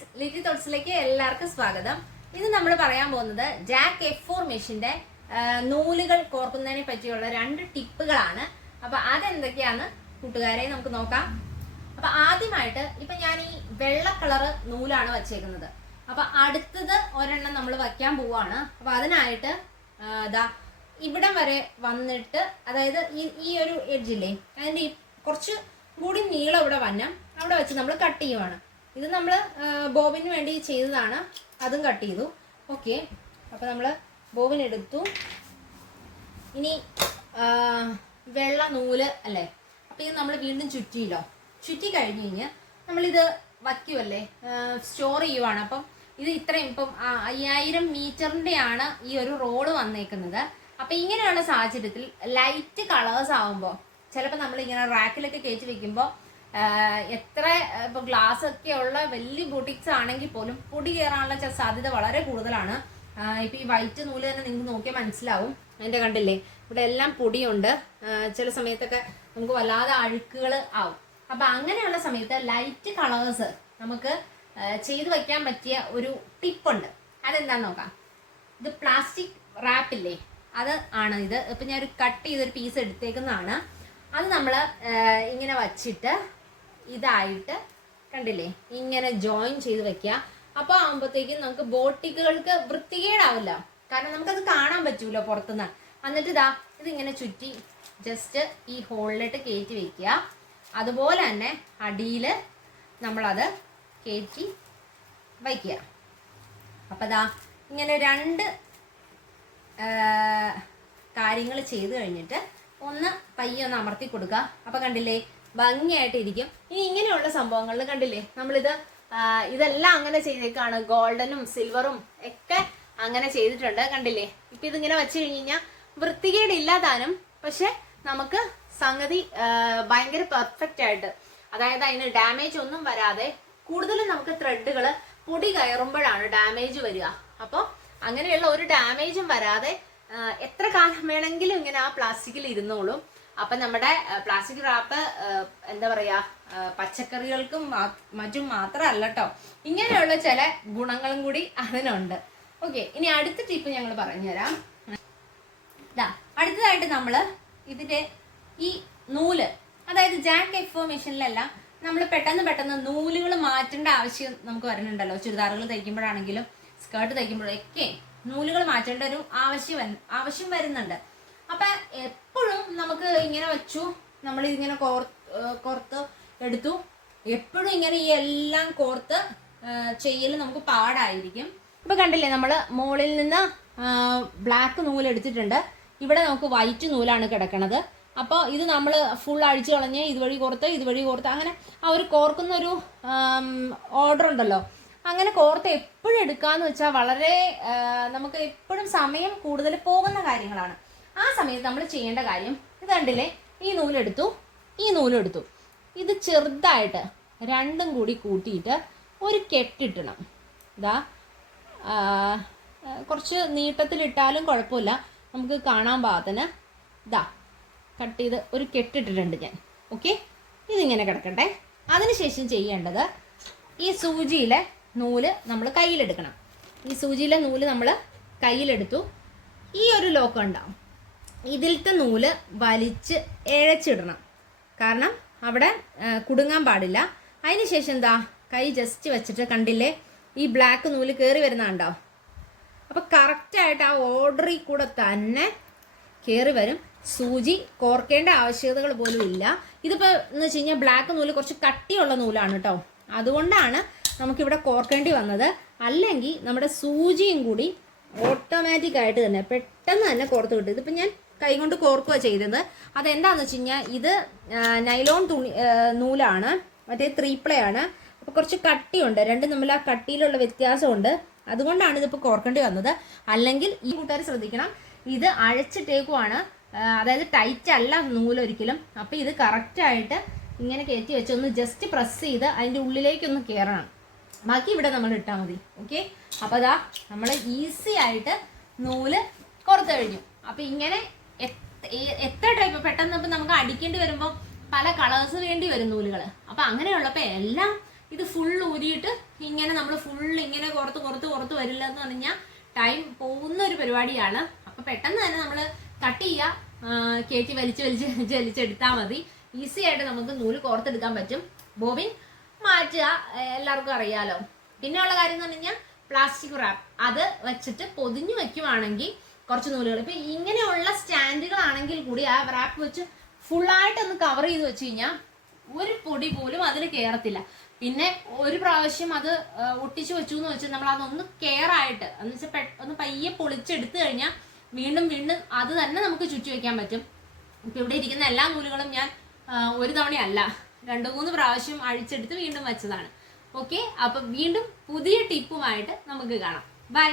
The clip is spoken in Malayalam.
ഫ്രണ്ട്സ് ലിറ്റി തോട്ട്സിലേക്ക് എല്ലാവർക്കും സ്വാഗതം. ഇന്ന് നമ്മൾ പറയാൻ പോകുന്നത് ജാക്ക് എഫ് ഫോർ മെഷീന്റെ നൂലുകൾ കോർക്കുന്നതിനെ പറ്റിയുള്ള രണ്ട് ടിപ്പുകളാണ്. അപ്പൊ അതെന്തൊക്കെയാന്ന് കൂട്ടുകാരെ നമുക്ക് നോക്കാം. അപ്പൊ ആദ്യമായിട്ട് ഇപ്പൊ ഞാൻ ഈ വെള്ള കളറ് നൂലാണ് വച്ചേക്കുന്നത്. അപ്പൊ അടുത്തത് ഒരെണ്ണം നമ്മൾ വയ്ക്കാൻ പോവാണ്. അപ്പൊ അതിനായിട്ട് അതാ ഇവിടം വരെ വന്നിട്ട് അതായത് ഈ ഈ ഒരു എഡ്ജില്ലേ അതിന്റെ കുറച്ച് കൂടി നീളം ഇവിടെ വന്നം അവിടെ വെച്ച് നമ്മൾ കട്ട് ചെയ്യുവാണ്. ഇത് നമ്മൾ ബോബിന് വേണ്ടി ചെയ്തതാണ്. അതും കട്ട് ചെയ്തു. ഓക്കെ. അപ്പോൾ നമ്മൾ ബോബിൻ എടുത്തു. ഇനി വെള്ള നൂൽ അല്ലേ? അപ്പോൾ ഇത് നമ്മൾ വീണ്ടും ചുറ്റിയില്ലോ ചുറ്റി കഴിഞ്ഞ് കഴിഞ്ഞ് നമ്മളിത് വയ്ക്കുമല്ലേ സ്റ്റോർ ചെയ്യുവാണ്. അപ്പം ഇത് ഇത്രയും ഇപ്പം അയ്യായിരം മീറ്ററിന്റെയാണ് ഈ ഒരു റോൾ വന്നേക്കുന്നത്. അപ്പം ഇങ്ങനെയുള്ള സാഹചര്യത്തിൽ ലൈറ്റ് കളേഴ്സ് ആവുമ്പോൾ ചിലപ്പോൾ നമ്മളിങ്ങനെ റാക്കിലൊക്കെ കയറ്റി വെക്കുമ്പോൾ എത്ര ഇപ്പോൾ ഗ്ലാസ് ഒക്കെ ഉള്ള വലിയ ബുട്ടിക്സ് ആണെങ്കിൽ പോലും പൊടി കയറാനുള്ള സാധ്യത വളരെ കൂടുതലാണ്. ഇപ്പൊ ഈ വൈറ്റ് നൂൽ തന്നെ നിങ്ങൾക്ക് നോക്കിയാൽ മനസ്സിലാവും. എന്റെ കണ്ടില്ലേ ഇവിടെ എല്ലാം പൊടിയുണ്ട്. ചില സമയത്തൊക്കെ നമുക്ക് വല്ലാതെ അഴുക്കുകൾ ആവും. അപ്പൊ അങ്ങനെയുള്ള സമയത്ത് ലൈറ്റ് കളേഴ്സ് നമുക്ക് ചെയ്തു വയ്ക്കാൻ പറ്റിയ ഒരു ടിപ്പുണ്ട് അതെന്താന്ന് നോക്കാം. ഇത് പ്ലാസ്റ്റിക് റാപ്പില്ലേ അത് ആണ് ഇത്. ഇപ്പം ഞാൻ ഒരു കട്ട് ചെയ്തൊരു പീസ് എടുത്തേക്കുന്നതാണ്. അത് നമ്മൾ ഇങ്ങനെ വച്ചിട്ട് ഇതായിട്ട് കണ്ടില്ലേ? ഇങ്ങനെ ജോയിൻ ചെയ്ത് വെക്കുക അപ്പോൾ ആകുമ്പോഴത്തേക്കും നമുക്ക് ബോട്ടിക്കുകൾക്ക് വൃത്തികേടാവില്ല. കാരണം നമുക്കത് കാണാൻ പറ്റൂല പുറത്തുനിന്ന് എന്നിട്ട് ഇതാ ഇതിങ്ങനെ ചുറ്റി ജസ്റ്റ് ഈ ഹോളിലിട്ട് കയറ്റി വെക്കുക അതുപോലെ തന്നെ അടിയിൽ നമ്മളത് കയറ്റി വയ്ക്കുക അപ്പം ഇതാ ഇങ്ങനെ രണ്ട് കാര്യങ്ങൾ ചെയ്തു കഴിഞ്ഞിട്ട് ഒന്ന് പയ്യെ ഒന്ന് അമർത്തി കൊടുക്കുക അപ്പൊ കണ്ടില്ലേ ഭംഗിയായിട്ട് ഇരിക്കും ഇനി ഇങ്ങനെയുള്ള സംഭവങ്ങളിൽ കണ്ടില്ലേ? നമ്മളിത് ഇതെല്ലാം അങ്ങനെ ചെയ്തേക്കാണ്. ഗോൾഡനും സിൽവറും ഒക്കെ അങ്ങനെ ചെയ്തിട്ടുണ്ട് കണ്ടില്ലേ? ഇപ്പൊ ഇതിങ്ങനെ വെച്ച് കഴിഞ്ഞ് കഴിഞ്ഞാൽ വൃത്തികേടില്ലാതാനും പക്ഷെ നമുക്ക് സംഗതി ഭയങ്കര പെർഫെക്റ്റ് ആയിട്ട്. അതായത് അതിന് ഡാമേജ് ഒന്നും വരാതെ കൂടുതലും നമുക്ക് ത്രെഡുകൾ പൊടി കയറുമ്പോഴാണ് ഡാമേജ് വരിക. അപ്പോൾ അങ്ങനെയുള്ള ഒരു ഡാമേജും വരാതെ എത്ര കാലം വേണമെങ്കിലും ഇങ്ങനെ ആ പ്ലാസ്റ്റിക്കിൽ ഇരുന്നോളും. അപ്പൊ നമ്മുടെ പ്ലാസ്റ്റിക് റാപ്പ് എന്താ പറയാ പച്ചക്കറികൾക്കും മറ്റും മാത്രമല്ല കേട്ടോ ഇങ്ങനെയുള്ള ചില ഗുണങ്ങളും കൂടി അതിനുണ്ട്. ഓക്കെ ഇനി അടുത്ത ടിപ്പ് ഞങ്ങൾ പറഞ്ഞുതരാം. ദാ അടുത്തതായിട്ട് നമ്മൾ ഇതിന്റെ ഈ നൂൽ അതായത് ജാക്ക് എഫോ മെഷീനിലെല്ലാം നമ്മൾ പെട്ടെന്ന് പെട്ടെന്ന് നൂലുകൾ മാറ്റേണ്ട ആവശ്യം നമുക്ക് വരുന്നുണ്ടല്ലോ. ചുരിദാറുകൾ തയ്ക്കുമ്പോഴാണെങ്കിലും സ്കേർട്ട് തയ്ക്കുമ്പോഴൊക്കെ നൂലുകൾ മാറ്റേണ്ട ഒരു ആവശ്യം ആവശ്യം വരുന്നുണ്ട്. അപ്പൊ എപ്പോഴും നമുക്ക് ഇങ്ങനെ വെച്ചു. നമ്മൾ ഇതിങ്ങനെ കോർ കോർത്ത് എടുത്തു. എപ്പോഴും ഇങ്ങനെ ഈ എല്ലാം കോർത്ത് ചെയ്യൽ നമുക്ക് പാടായിരിക്കും. ഇപ്പൊ കണ്ടില്ലേ നമ്മൾ മുകളിൽ നിന്ന് ബ്ലാക്ക് നൂൽ എടുത്തിട്ടുണ്ട്. ഇവിടെ നമുക്ക് വൈറ്റ് നൂലാണ് കിടക്കണത്. അപ്പോൾ ഇത് നമ്മൾ ഫുൾ അഴിച്ചു കളഞ്ഞ് ഇതുവഴി കോർത്ത് ഇതുവഴി കോർത്ത് അങ്ങനെ ആ ഒരു കോർക്കുന്ന ഒരു ഓർഡർ ഉണ്ടല്ലോ. അങ്ങനെ കോർത്ത് എപ്പോഴും എടുക്കാന്ന് വെച്ചാൽ വളരെ നമുക്ക് എപ്പോഴും സമയം കൂടുതൽ പോകുന്ന കാര്യങ്ങളാണ്. ആ സമയത്ത് നമ്മൾ ചെയ്യേണ്ട കാര്യം ഇത് കണ്ടില്ലേ? ഈ നൂലെടുത്തു ഈ നൂലെടുത്തു. ഇത് ചെറുതായിട്ട് രണ്ടും കൂടി കൂട്ടിയിട്ട് ഒരു കെട്ടിട്ടണം ഇതാ കുറച്ച് നീട്ടത്തിലിട്ടാലും കുഴപ്പമില്ല. നമുക്ക് കാണാൻ പാകത്തിന് ഇതാ കട്ട് ചെയ്ത് ഒരു കെട്ടിട്ടിട്ടുണ്ട് ഞാൻ. ഓക്കെ? ഇതിങ്ങനെ കിടക്കട്ടെ. അതിനുശേഷം ചെയ്യേണ്ടത് ഈ സൂചിയിലെ നൂൽ നമ്മൾ കയ്യിലെടുക്കണം. ഈ സൂചിയിലെ നൂൽ നമ്മൾ കയ്യിലെടുത്തു. ഈ ഒരു ലോക്കം ഉണ്ടാവും ഇതിലത്തെ നൂൽ വലിച്ച് ഇഴച്ചിടണം. കാരണം അവിടെ കുടുങ്ങാൻ പാടില്ല. അതിനുശേഷം എന്താ? കൈ ജസ്റ്റ് വെച്ചിട്ട് കണ്ടില്ലേ? ഈ ബ്ലാക്ക് നൂൽ കയറി വരുന്നുണ്ടോ അപ്പോൾ കറക്റ്റായിട്ട് ആ ഓർഡറിൽ കൂടെ തന്നെ കയറി വരും. സൂചി കോർക്കേണ്ട ആവശ്യകതകൾ പോലും ഇല്ല. ഇതിപ്പോൾ എന്ന് വെച്ച് കഴിഞ്ഞാൽ ബ്ലാക്ക് നൂൽ കുറച്ച് കട്ടിയുള്ള നൂലാണ് കേട്ടോ. അതുകൊണ്ടാണ് നമുക്കിവിടെ കോർക്കേണ്ടി വന്നത്. അല്ലെങ്കിൽ നമ്മുടെ സൂചിയും കൂടി ഓട്ടോമാറ്റിക് ആയിട്ട് തന്നെ പെട്ടെന്ന് തന്നെ കോർത്ത് കിട്ടും. ഇതിപ്പോൾ ഞാൻ കൈ കൊണ്ട് കോർക്കുക ചെയ്തത്. അതെന്താണെന്ന് വെച്ച് കഴിഞ്ഞാൽ ഇത് നൈലോൺ തുണി നൂലാണ് മറ്റേ ത്രീപ്ലേ ആണ് അപ്പോൾ കുറച്ച് കട്ടിയുണ്ട്. രണ്ടും തമ്മിൽ ആ കട്ടിയിലുള്ള വ്യത്യാസമുണ്ട്. അതുകൊണ്ടാണ് ഇതിപ്പോൾ കോർക്കേണ്ടി വന്നത്. അല്ലെങ്കിൽ ഈ കൂട്ടുകാർ ശ്രദ്ധിക്കണം ഇത് അഴച്ചിട്ടേക്കുവാണ്. അതായത് ടൈറ്റ് അല്ല നൂലൊരിക്കലും അപ്പോൾ ഇത് കറക്റ്റായിട്ട് ഇങ്ങനെ കയറ്റി വെച്ച് ഒന്ന് ജസ്റ്റ് പ്രസ് ചെയ്ത് അതിന്റെ ഉള്ളിലേക്കൊന്ന് കയറണം ബാക്കി ഇവിടെ നമ്മൾ ഇട്ടാൽ മതി ഓക്കെ അപ്പോൾ അതാ നമ്മൾ ഈസി ആയിട്ട് നൂൽ കോർത്ത് കഴിഞ്ഞു. അപ്പോൾ ഇങ്ങനെ എത്ര- ടൈപ്പ് പെട്ടെന്ന് ഇപ്പം നമുക്ക് അടിക്കേണ്ടി വരുമ്പോൾ പല കളേഴ്സ് വേണ്ടി വരും നൂലുകൾ അപ്പം അങ്ങനെയുള്ളപ്പോൾ എല്ലാം ഇത് ഫുൾ ഊരിയിട്ട് ഇങ്ങനെ നമ്മൾ ഫുൾ ഇങ്ങനെ കുറത്ത് കുറത്ത് കുറത്ത് വരില്ല എന്ന് പറഞ്ഞാൽ ടൈം പോകുന്ന ഒരു പരിപാടിയാണ്. അപ്പൊ പെട്ടെന്ന് തന്നെ നമ്മൾ കട്ട് ചെയ്യുക കയറ്റി വലിച്ച് വലിച്ച് വലിച്ചെടുത്താൽ മതി. ഈസി ആയിട്ട് നമുക്ക് നൂൽ കോർത്തെടുക്കാൻ പറ്റും. ബോബിൻ മാറ്റുക എല്ലാവർക്കും അറിയാലോ. പിന്നെ ഉള്ള കാര്യം എന്ന് പറഞ്ഞു കഴിഞ്ഞാൽ പ്ലാസ്റ്റിക് റാപ്പ് അത് വെച്ചിട്ട് പൊതിഞ്ഞു വെക്കുവാണെങ്കിൽ കുറച്ച് നൂലുകൾ. ഇപ്പൊ ഇങ്ങനെയുള്ള സ്റ്റാൻഡുകളാണെങ്കിൽ കൂടി ആ റാപ്പ് വെച്ച് ഫുള്ളായിട്ട് ഒന്ന് കവർ ചെയ്ത് വെച്ച് കഴിഞ്ഞാൽ ഒരു പൊടി പോലും അതിൽ കയറത്തില്ല പിന്നെ ഒരു പ്രാവശ്യം അത് ഒട്ടിച്ചു വെച്ചു എന്ന് വെച്ചാൽ നമ്മൾ അതൊന്ന് കെയർ ആയിട്ട് എന്ന് വെച്ചാൽ ഒന്ന് പയ്യെ പൊളിച്ചെടുത്തു കഴിഞ്ഞാൽ വീണ്ടും വീണ്ടും അത് തന്നെ നമുക്ക് ചുറ്റി വെക്കാൻ പറ്റും. ഇപ്പൊ ഇവിടെ ഇരിക്കുന്ന എല്ലാ നൂലുകളും ഞാൻ ഒരു തവണയല്ല. രണ്ടു മൂന്ന് പ്രാവശ്യം അഴിച്ചെടുത്ത് വീണ്ടും വെച്ചതാണ്. ഓക്കെ അപ്പൊ വീണ്ടും പുതിയ ടിപ്പുമായിട്ട് നമുക്ക് കാണാം. ബൈ